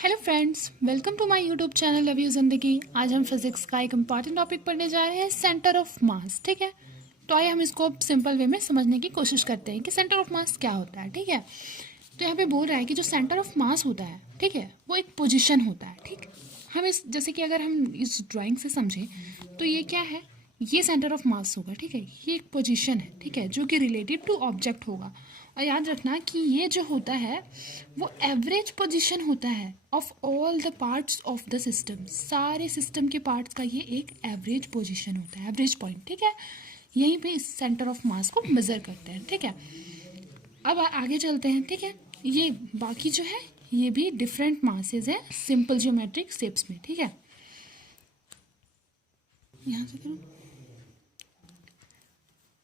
Hello friends, welcome to my YouTube channel love you जिंदगी। आज हम फिजिक्स का एक इम्पॉर्टेंट टॉपिक पढ़ने जा रहे हैं, सेंटर ऑफ मास। ठीक है, तो आइए हम इसको सिंपल वे में समझने की कोशिश करते हैं कि सेंटर ऑफ मास क्या होता है। ठीक है, तो यहाँ पे बोल रहा है कि जो सेंटर ऑफ मास होता है, ठीक है, वो एक पोजिशन होता है। ठीक, हम इस जैसे कि अगर हम इस ड्राइंग से समझें तो ये क्या है, ये सेंटर ऑफ मास होगा। ठीक है, ये एक पोजीशन है, ठीक है, जो कि रिलेटेड टू ऑब्जेक्ट होगा। और याद रखना कि ये जो होता है वो एवरेज पोजीशन होता है of all the parts of the system. सारे सिस्टम के पार्ट्स का ये एक एवरेज पोजीशन होता है, एवरेज पॉइंट। ठीक है, यहीं पे इस सेंटर ऑफ मास को मेजर करते हैं। ठीक है, अब आगे चलते हैं। ठीक है, ये बाकी जो है ये भी डिफरेंट मासेस है सिंपल ज्योमेट्रिक शेप्स में। ठीक है, यहाँ से करूँ।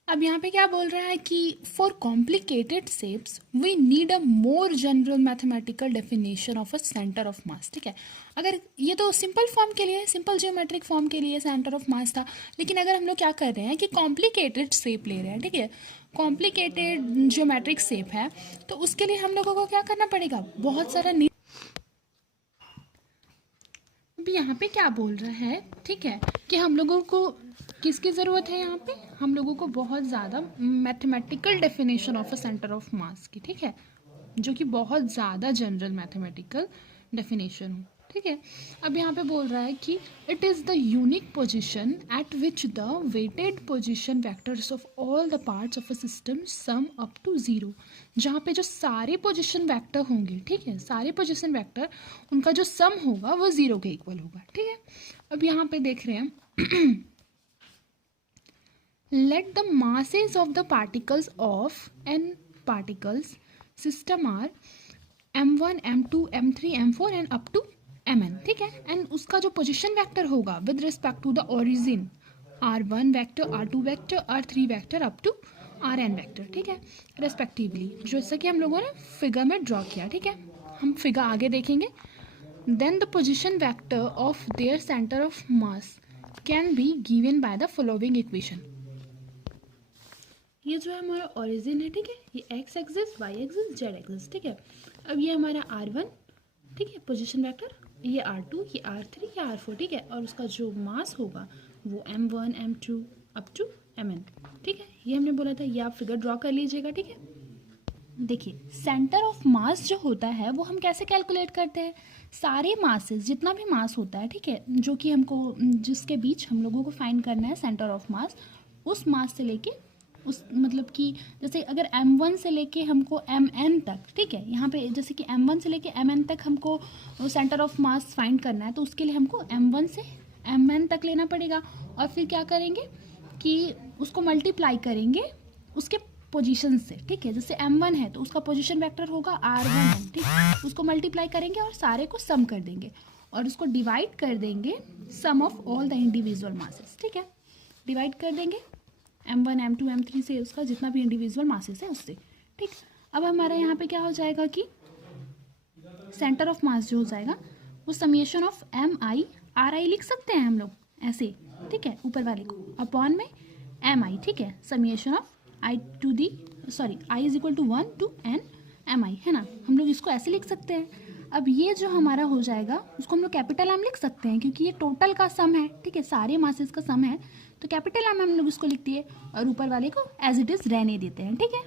अब यहाँ पे क्या बोल रहा है कि for complicated shapes we need a more general mathematical definition of a centre of mass. ठीक है, अगर ये तो सिंपल फॉर्म के लिए, सिंपल ज्योमेट्रिक फॉर्म के लिए सेंटर ऑफ मास था, लेकिन अगर हम लोग क्या कर रहे हैं कि कॉम्प्लिकेटेड शेप ले रहे हैं, ठीक है, कॉम्प्लिकेटेड ज्योमेट्रिक शेप है, तो उसके लिए हम लोगों को क्या करना पड़ेगा, बहुत सारा अभी यहाँ पे क्या बोल रहा है, ठीक है, कि हम लोगों को किसकी ज़रूरत है, यहाँ पे हम लोगों को बहुत ज़्यादा mathematical definition of a centre of मास की। ठीक है, जो कि बहुत ज़्यादा जनरल मैथमेटिकल डेफिनेशन हो। ठीक है, अब यहाँ पे बोल रहा है कि it is the unique position at which the weighted position vectors of all the parts of a system sum up to zero. जहाँ पे जो सारे पोजिशन वैक्टर होंगे, ठीक है, सारे पोजिशन वैक्टर उनका जो सम होगा वो ज़ीरो के इक्वल होगा। ठीक है, अब यहाँ पे देख रहे हैं let the masses of the particles of n particles system are m1 m2 m3 m4 and up to mn। ठीक है, एंड उसका जो पोजीशन वेक्टर होगा with respect to the origin r1 vector, r2 vector, r3 vector up to rn vector. ठीक है, respectively, जैसा कि हम लोगों ने फिगर में ड्रॉ किया। ठीक है, हम फिगर आगे देखेंगे। Then the position vector of their centre of mass can be given by the following equation. ये जो है हमारा ओरिजिन है, ठीक है, ये X axis, Y axis, Z axis. ठीक है, अब ये हमारा r1, ठीक है, पोजीशन वेक्टर, ये r2, ये r3, ये r4। ठीक है, और उसका जो मास होगा वो m1 m2 up to mn। ठीक है, ये हमने बोला था, ये आप फिगर ड्रॉ कर लीजिएगा। ठीक है, देखिए सेंटर ऑफ मास जो होता है वो हम कैसे कैलकुलेट करते हैं, सारे मासेस, जितना भी मास होता है, ठीक है, जो कि हमको, जिसके बीच हम लोगों को फाइंड करना है सेंटर ऑफ मास, उस मास से लेके उस, मतलब कि जैसे अगर m1 से लेके हमको mn तक, ठीक है, यहाँ पे जैसे कि m1 से लेके mn तक हमको सेंटर ऑफ मास फाइंड करना है, तो उसके लिए हमको m1 से mn तक लेना पड़ेगा। और फिर क्या करेंगे कि उसको मल्टीप्लाई करेंगे उसके पोजीशन से। ठीक है, जैसे m1 है तो उसका पोजीशन वेक्टर होगा r1, ठीक है, उसको मल्टीप्लाई करेंगे और सारे को सम कर देंगे और उसको डिवाइड कर देंगे sum of all the individual masses. ठीक है, डिवाइड कर देंगे m1 m2 m3 से, उसका जितना भी इंडिविजुअल मासेस है उससे। ठीक, अब हमारा यहाँ पे क्या हो जाएगा कि सेंटर ऑफ मास जो हो जाएगा वो summation of M I R I लिख सकते हैं हम लोग ऐसे। ठीक है, ऊपर वाले को अपॉन में एम आई। ठीक है, summation of I to the, sorry, I is equal to 1 to N M I, है ना, हम लोग इसको ऐसे लिख सकते हैं। अब ये जो हमारा हो जाएगा उसको हम लोग कैपिटल एम लिख सकते हैं, क्योंकि ये टोटल का सम है। ठीक है, सारे मासेस का सम है, तो कैपिटल एम हम लोग इसको लिखते हैं और ऊपर वाले को एज इट इज रहने देते हैं। ठीक है,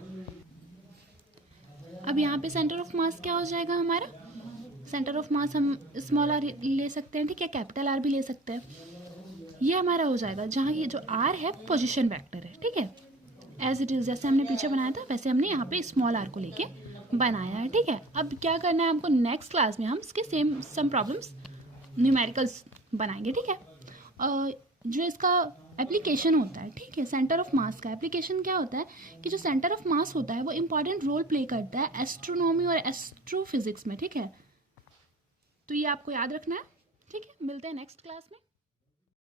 अब यहाँ पे सेंटर ऑफ मास क्या हो जाएगा हमारा, सेंटर ऑफ मास हम स्मॉल आर ले सकते हैं, ठीक है, कैपिटल आर भी ले सकते हैं। ये हमारा हो जाएगा जहाँ ये जो आर है पोजिशन वैक्टर है। ठीक है, एज इट इज, जैसे हमने पीछे बनाया था वैसे हमने यहाँ पे स्मॉल आर को लेके बनाया है। ठीक है, अब क्या करना है हमको, नेक्स्ट क्लास में हम इसके सेम सम प्रॉब्लम्स न्यूमेरिकल्स बनाएंगे। ठीक है, जो इसका एप्लीकेशन होता है, ठीक है, सेंटर ऑफ मास का एप्लीकेशन क्या होता है कि जो सेंटर ऑफ मास होता है वो इंपॉर्टेंट रोल प्ले करता है एस्ट्रोनॉमी और एस्ट्रोफिजिक्स में। ठीक है, तो ये आपको याद रखना है। ठीक है, मिलते हैं नेक्स्ट क्लास में।